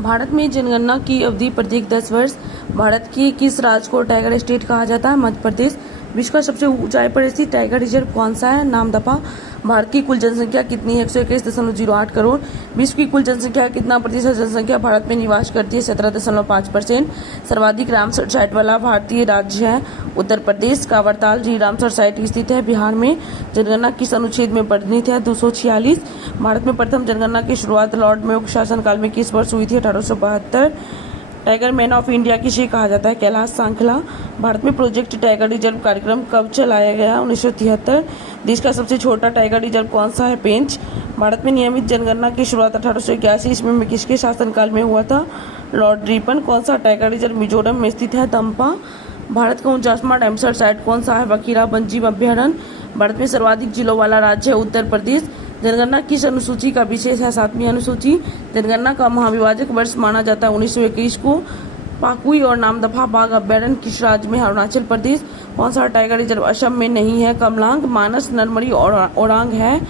भारत में जनगणना की अवधि प्रत्येक 10 वर्ष। भारत के किस राज्य को टाइगर स्टेट कहा जाता है? मध्य प्रदेश। विश्व का सबसे ऊंचाई पर स्थित टाइगर रिजर्व कौन सा है? नामदफा। भारत की कुल जनसंख्या कितनी है? 121.08 करोड़। विश्व की कुल जनसंख्या का कितना प्रतिशत जनसंख्या भारत में निवास करती है? 17.5%। सर्वाधिक रामसर साइट वाला भारतीय राज्य है उत्तर प्रदेश। कांवरताल जी रामसर साइट स्थित है बिहार में। जनगणना किस अनुच्छेद में वर्णित है? 246। भारत में प्रथम जनगणना की शुरुआत लॉर्ड मेयो के शासनकाल में किस वर्ष हुई थी? 1872। टाइगर मैन ऑफ इंडिया किसे कहा जाता है? कैलाश सांखला। भारत में प्रोजेक्ट टाइगर रिजर्व कार्यक्रम कब चलाया गया? 1973। देश का सबसे छोटा टाइगर रिजर्व कौन सा है? पेंच। भारत में नियमित जनगणना की शुरुआत 1881 ईस्वी में किसके शासनकाल में हुआ था? Lord Ripon. कौन सा टाइगर रिजर्व मिजोरम में स्थित है? तम्पा। भारत का 49वां रामसर साइट कौन सा है? वकीरा वन्यजीव अभ्यारण्य। भारत में सर्वाधिक जिलों वाला राज्य है उत्तर प्रदेश। जनगणना किस अनुसूची का विशेष है? 7वीं अनुसूची। जनगणना का महाविभाजक वर्ष माना जाता है 1921 को। पाकुई और नामदफा बाघ अभ्यारण्य किस राज्य में? अरुणाचल प्रदेश। कौन सा टाइगर रिजर्व असम में नहीं है? कमलांग। मानस नरमरी और ओरांग है।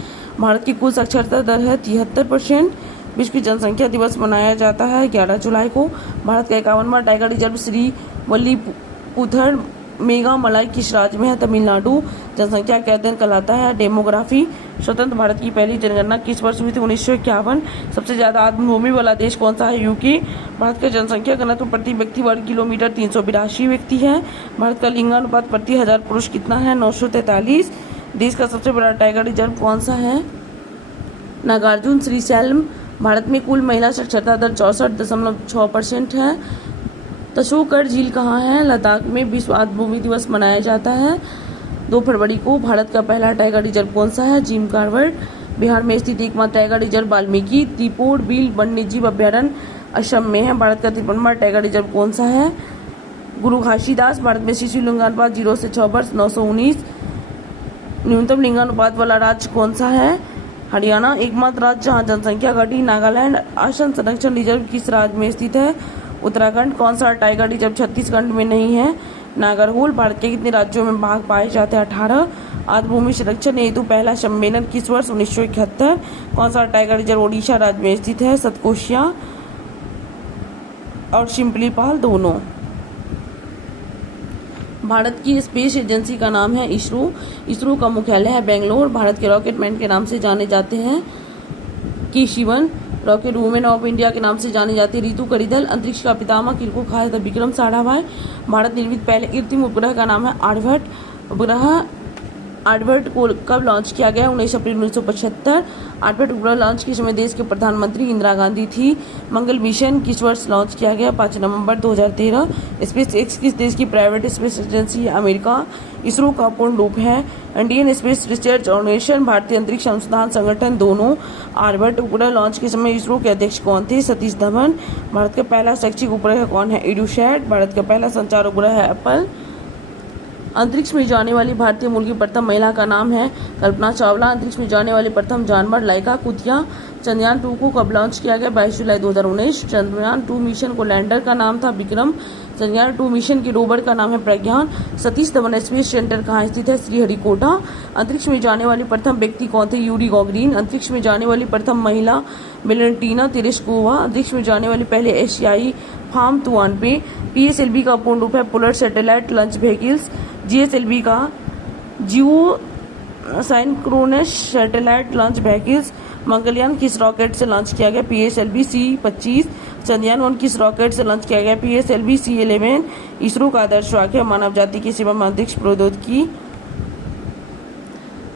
भारत की कुल साक्षरता दर है 73%। विश्व की जनसंख्या दिवस मनाया जाता है 11 जुलाई को। भारत का 51वां टाइगर रिजर्व श्री वल्लीपुथर मेगा मलाई किस राज्य में है? तमिलनाडु। जनसंख्या का अध्ययन कहलाता है डेमोग्राफी। स्वतंत्र भारत की पहली जनगणना किस वर्ष हुई थी? 1951। सबसे ज्यादा आबादी वाला देश कौन सा है? यूके। भारत का जनसंख्या घनत्व प्रति व्यक्ति वर्ग किलोमीटर 382 व्यक्ति है। भारत का लिंगानुपात प्रति 1000 पुरुष कितना है? 943। देश का सबसे बड़ा टाइगर रिजर्व कौन सा है? नागार्जुन श्रीशैलम। भारत में कुल महिला साक्षरता दर 64.6% है। तशोकर झील कहाँ है? लद्दाख में। विश्व आर्द्रभूमि दिवस मनाया जाता है 2 फरवरी को। भारत का पहला टाइगर रिजर्व कौन सा है? Jim Corbett. बिहार में स्थित एकमात्र tiger reserve Valmiki Deepor bill वन्यजीव अभ्यारण्य असम में है। भारत का 53वां टाइगर रिजर्व कौन सा है? गुरु घासीदास। भारत में शिशु लिंगानुपात 0 से 6 वर्ष 919। न्यूनतम लिंगानुपात वाला राज्य कौन सा है? हरियाणा। एकमात्र राज्य जहाँ जनसंख्या घटी नागालैंड। आसन संरक्षण रिजर्व किस राज्य में स्थित है? उत्तराखंड। कौन सा टाइगर रिजर्व छत्तीसगढ़ में नहीं है? नागरहोल। भारत के कितने राज्यों में बाघ पाए जाते हैं? 18। आर्द्रभूमि संरक्षण हेतु पहला सम्मेलन किस वर्ष? 1971। कौन सा टाइगर रिजर्व ओडिशा राज्य में स्थित है? सतकोशिया और शिम्पलीपाल दोनों। भारत की स्पेस एजेंसी का नाम है इसरो। इसरो का मुख्यालय है बेंगलोर। भारत के रॉकेटमैन के नाम से जाने जाते हैं के Sivan. Rocket woman of India के नाम से जानी जाती है रितु करिदल। अंतरिक्ष का पितामह किसको कहा जाता है? विक्रम साराभाई। भारत निर्मित पहले कृत्रिम उपग्रह का नाम है आर्यभट्ट। उपग्रह आर्यभट्ट को कब लॉन्च किया गया? 19 अप्रैल 1975। आर्यभट्ट उपग्रह लॉन्च के समय देश के प्रधानमंत्री इंदिरा गांधी थी। मंगल मिशन किस वर्ष लॉन्च किया गया? 5 नवंबर 2013। स्पेस एक्स किस देश की प्राइवेट स्पेस एजेंसी है? अमेरिका। इसरो का पूर्ण रूप है इंडियन स्पेस रिसर्च ऑर्गेनाइजेशन, भारतीय अंतरिक्ष अनुसंधान संगठन दोनों। आर्यभट्ट उपग्रह लॉन्च के समय इसरो के अध्यक्ष कौन थे? सतीश धवन। भारत का पहला शैक्षिक उपग्रह कौन है? एडुसैट। भारत का पहला संचार उपग्रह है एप्पल। अंतरिक्ष में जाने वाली भारतीय मूल की प्रथम महिला का नाम है कल्पना चावला। अंतरिक्ष में जाने वाली प्रथम जानवर लाइका कुतिया। चंद्रयान 2 को कब लॉन्च किया गया? 22 जुलाई 2019। चंद्रयान 2 मिशन को लैंडर का नाम था विक्रम। चंद्रयान 2 मिशन के रोवर का नाम है प्रज्ञान। सतीश धवन स्पेस सेंटर कहाँ स्थित है? श्रीहरिकोटा। अंतरिक्ष में जाने वाली प्रथम व्यक्ति कौन थे? यूरी गॉगरिन। अंतरिक्ष में जाने वाली प्रथम महिला वेलेंटीना तेरेस्कोवा। अंतरिक्ष में जाने वाली पहले एशियाई फार्म तुआन पे। PSLV का पूर्ण रूप है polar satellite launch vehicles. GSLV का जियो साइंक्रोनस सैटेलाइट लॉन्च व्हीकल्स। मंगलयान किस रॉकेट से लॉन्च किया गया? PSLV C-25। चंद्रयान 1 किस रॉकेट से लॉन्च किया गया? PSLV C-11। इसरो का आदर्श वाक्य है मानव जाति की सेवा में अंतरिक्ष प्रौद्योगिकी।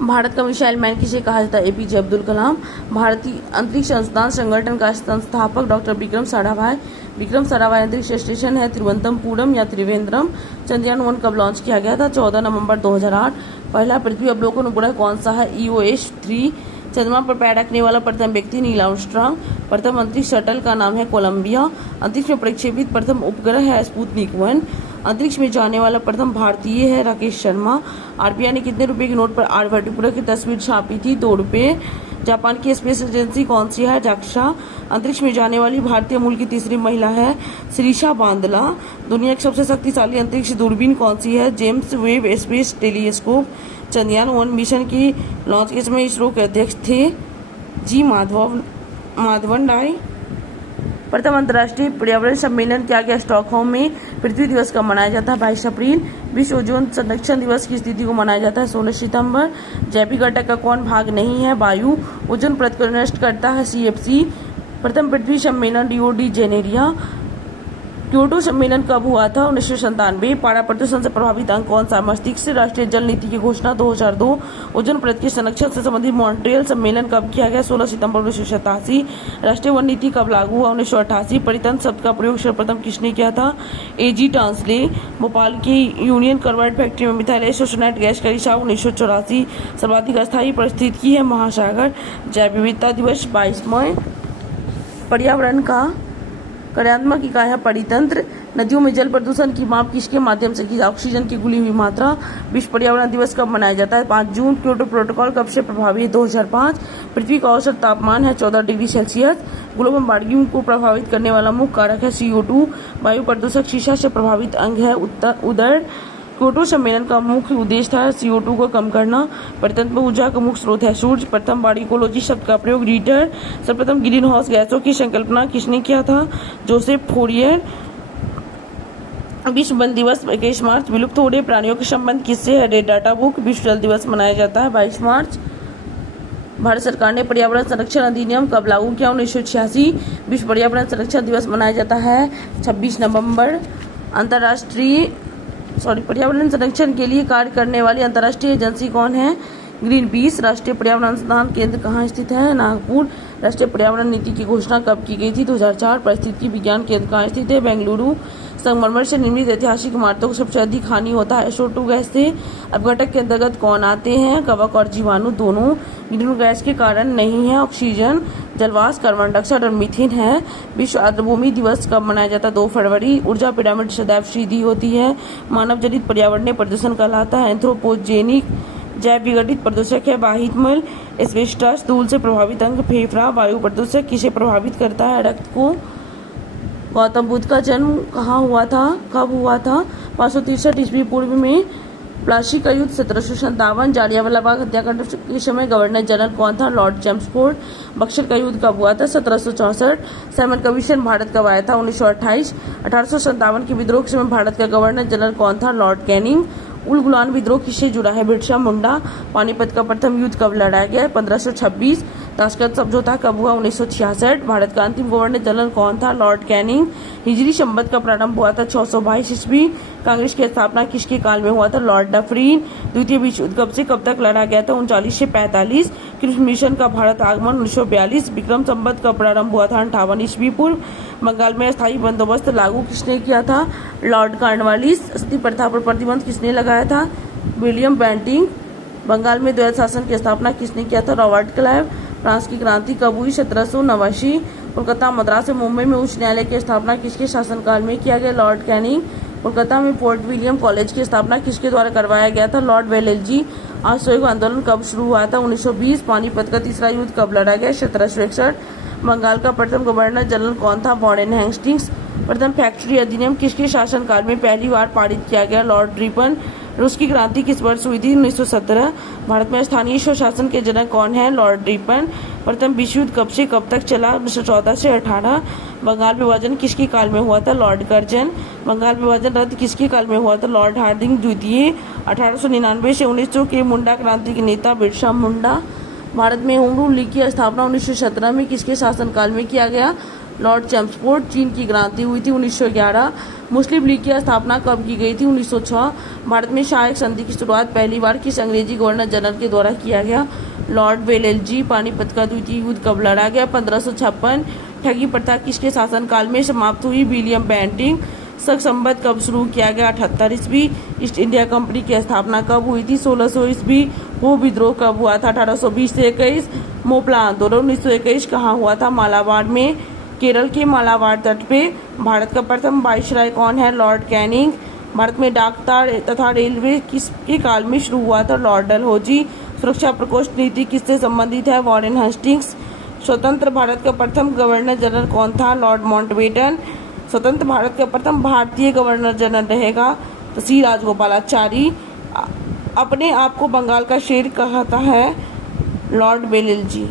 भारत का मिसाइल मैन किसे कहा जाता है? APJ अब्दुल कलाम। भारतीय अंतरिक्ष अनुसंधान संगठन का संस्थापक डॉक्टर विक्रम साराभाई। विक्रम साराभाई अंतरिक्ष स्टेशन है तिरुवनंतपुरम या त्रिवेंद्रम। चंद्रयान 1 कब लॉन्च किया गया था? 14 नवंबर 2008। पहला पृथ्वी अवलोकन उपग्रह कौन सा है? EOS-3। चंद्रमा पर पैर रखने वाला प्रथम व्यक्ति नील आर्मस्ट्रांग। प्रथम अंतरिक्ष शटल का नाम है कोलंबिया। अंतरिक्ष में प्रक्षेपित प्रथम उपग्रह है स्पुतनिक 1। अंतरिक्ष में जाने वाला प्रथम भारतीय है राकेश शर्मा। RBI ने कितने रुपए के नोट पर आर्यभट्ट उपग्रह की तस्वीर छापी थी? 2 रुपए। जापान की स्पेस एजेंसी कौन सी है? जाक्सा। अंतरिक्ष में जाने वाली भारतीय मूल की तीसरी महिला है शिरीषा बांदला। दुनिया की सबसे शक्तिशाली अंतरिक्ष दूरबीन कौन सी है? James Webb space telescope. Chandrayaan 1 mission की लॉन्च के समय इसरो के अध्यक्ष थे जी माधवन राय। प्रथम अंतर्राष्ट्रीय पर्यावरण सम्मेलन क्या गया स्टॉकहोम में पृथ्वी दिवस कब मनाया जाता है? 22 अप्रैल। विश्व ओजोन संरक्षण दिवस किस तिथि को मनाया जाता है? 16 सितंबर। जैविक घटक का कौन भाग नहीं है? वायु। ओजोन परत को नष्ट करता है? CFC। प्रथम पृथ्वी सम्मेलन रियो डी जेनेरिया। क्योटो सम्मेलन कब हुआ था? 1997। पारा प्रदूषण से प्रभावित अंग कौन सा? मस्तिष्क से। राष्ट्रीय जल नीति की घोषणा 2002। ओजोन परत के संरक्षण से संबंधित मॉन्ट्रियल सम्मेलन कब किया गया? 16 सितंबर 1987। राष्ट्रीय वन नीति कब लागू हुआ? 1988। परितंत्र शब्द का प्रयोग सर्वप्रथम किसने किया था? AG Tansley. भोपाल की यूनियन कार्बाइड फैक्ट्री में मिथाइल एसोसिएटेड गैस का रिसाव 1984। सर्वाधिक अस्थायी परिस्थिति है महासागर। जैव विविधता दिवस 22 मई। पर्यावरण का कार्यात्मक इकाई है परितंत्र। नदियों में जल प्रदूषण की माप किसके माध्यम से की? ऑक्सीजन की घुली हुई मात्रा। विश्व पर्यावरण दिवस कब मनाया जाता है? 5 जून। क्योटो प्रोटोकॉल कब से प्रभावी है? 2005। पृथ्वी का औसत तापमान है 14 डिग्री सेल्सियस। ग्लोबल वार्मिंग को प्रभावित करने वाला मुख्य कारक है CO2। वायु प्रदूषक शीशा से प्रभावित अंग है उदर। क्योटो सम्मेलन का मुख्य उद्देश्य था CO2 को कम करना। परितंत्र में ऊर्जा का मुख्य स्रोत है सूर्य। प्रथम बार इकोलॉजी शब्द का प्रयोग रीटर। सर्वप्रथम ग्रीन हाउस गैसों की संकल्पना किसने किया था? Joseph Fourier. विश्व वन दिवस 21 मार्च। विलुप्त हो रहे प्राणियों के संबंध किससे है? Red data book. विश्व जल दिवस मनाया जाता है 22 मार्च। भारत सरकार ने पर्यावरण संरक्षण अधिनियम कब लागू किया? 1986। विश्व पर्यावरण संरक्षण दिवस मनाया जाता है 26 नवंबर। पर्यावरण संरक्षण के लिए कार्य करने वाली अंतर्राष्ट्रीय एजेंसी कौन है? Green peas. राष्ट्रीय पर्यावरण अनुसंधान केंद्र कहाँ स्थित है? नागपुर। राष्ट्रीय पर्यावरण नीति की घोषणा कब की गई थी? 2004। पारिस्थितिकी विज्ञान केंद्र कहाँ स्थित है? बेंगलुरु। संगमरमर से निर्मित ऐतिहासिक इमारतों को सबसे अधिक हानि होता है SO2 गैस से। अपघटक के अंतर्गत कौन आते हैं? कवक और जीवाणु दोनों। ग्रीन गैस के कारण नहीं है ऑक्सीजन, जलवाष्प, कार्बन डाइऑक्साइड और मीथेन है। विश्व आर्द्रभूमि दिवस कब मनाया जाता है? 2 फरवरी। ऊर्जा पिरामिड सदैव सीधी होती है। मानव जनित पर्यावरणीय प्रदूषण कहलाता है एंथ्रोपोजेनिक। जैव विघटित प्रदूषक है वाहितमल। एस्बेस्टस। धूल से प्रभावित अंग फेफड़ा। वायु प्रदूषक किसे प्रभावित करता है? रक्त को। गौतम बुद्ध का जन्म कहाँ हुआ था? कब हुआ था? 563 ईस्वी पूर्व में। प्लासी का युद्ध 1757। जालियांवाला बाग हत्याकांड के समय गवर्नर जनरल कौन था? Lord Chelmsford. बक्सर का युद्ध कब हुआ था? 1764। साइमन कमीशन भारत कब आया था? 1928। 1857 के विद्रोह के समय भारत का गवर्नर जनरल कौन था? Lord Canning. उल-गुलान विद्रोह किससे जुड़ा है? बिरसा मुंडा। पानीपत का प्रथम युद्ध कब लड़ा गया? 1526। ताशकंद समझौता कब हुआ? 1966। भारत का अंतिम गवर्नर जनरल कौन था? Lord Canning. हिजरी संवत का प्रारंभ हुआ था 622 ईस्वी। कांग्रेस की स्थापना किसके काल में हुआ था? Lord Dufferin. द्वितीय विश्व युद्ध कब से कब तक लड़ा गया था? 39 से 45। कृष्ण मिशन का भारत आगमन 1942। विक्रम संवत का प्रारंभ हुआ था 58 ईस्वी पूर्व। बंगाल में अस्थायी बंदोबस्त लागू किसने किया था? Lord Cornwallis. सती प्रथा पर प्रतिबंध किसने लगाया था? William Bentinck. बंगाल में द्वैध शासन की स्थापना किसने किया था? Robert Clive. फ्रांस की क्रांति कब हुई? 1789। कोलकाता, मद्रास और मुंबई में उच्च न्यायालय की स्थापना किसके शासनकाल में किया गया? Lord Canning. कोलकाता में फोर्ट विलियम कॉलेज की स्थापना किसके द्वारा करवाया गया था? Lord Wellesley. असहयोग आंदोलन कब शुरू हुआ था? 1920। पानीपत का तीसरा युद्ध कब लड़ा गया? 1761। बंगाल का प्रथम गवर्नर जनरल कौन था? Warren Hastings. प्रथम फैक्ट्री अधिनियम किसके शासनकाल में पहली बार पारित किया गया? Lord Ripon. रूस की क्रांति किस वर्ष हुई थी? 1917। भारत में स्थानीय स्वशासन के जनक कौन है? Lord Ripon. प्रथम विश्व युद्ध कब से कब तक चला? 1914 से 18। बंगाल विभाजन किसके काल में हुआ था? Lord Curzon. बंगाल विभाजन रद्द किसके काल में हुआ था? लॉर्ड हार्डिंग द्वितीय। 1899 से 1900 के मुंडा क्रांति के नेता बिरसा मुंडा। भारत में होम रूल लीग की स्थापना 1917 में किसके शासनकाल में किया गया? Lord Chelmsford. चीन की क्रांति हुई थी 1911। मुस्लिम लीग की स्थापना कब की गई थी? 1906। भारत में सहायक संधि की शुरुआत पहली बार किस अंग्रेजी गवर्नर जनरल के द्वारा किया गया? Lord Wellesley. पानीपत का द्वितीय युद्ध कब लड़ा गया? 1556। ठगी प्रथा किसके शासनकाल में समाप्त हुई? William Bentinck. शक संवत कब शुरू किया गया? 78 ईस्वी। ईस्ट इंडिया कंपनी की स्थापना कब हुई थी? 1600 ईस्वी। वो विद्रोह कब हुआ था? 1820 से 21। मोपला आंदोलन 1921 कहाँ हुआ था? मालाबार में। केरल के मालाबार तट पे। भारत का प्रथम वाइसराय कौन है? Lord Canning. भारत में डाक तार तथा रेलवे किसके काल में शुरू हुआ था? लॉर्ड डलहौजी। सुरक्षा प्रकोष्ठ नीति किससे संबंधित है? Warren Hastings. स्वतंत्र भारत का प्रथम गवर्नर जनरल कौन था? Lord Mountbatten. स्वतंत्र भारत का प्रथम भारतीय गवर्नर जनरल रहेगा तो सी राजगोपालाचारी। अपने आप को बंगाल का शेर कहता है? Lord Wellesley.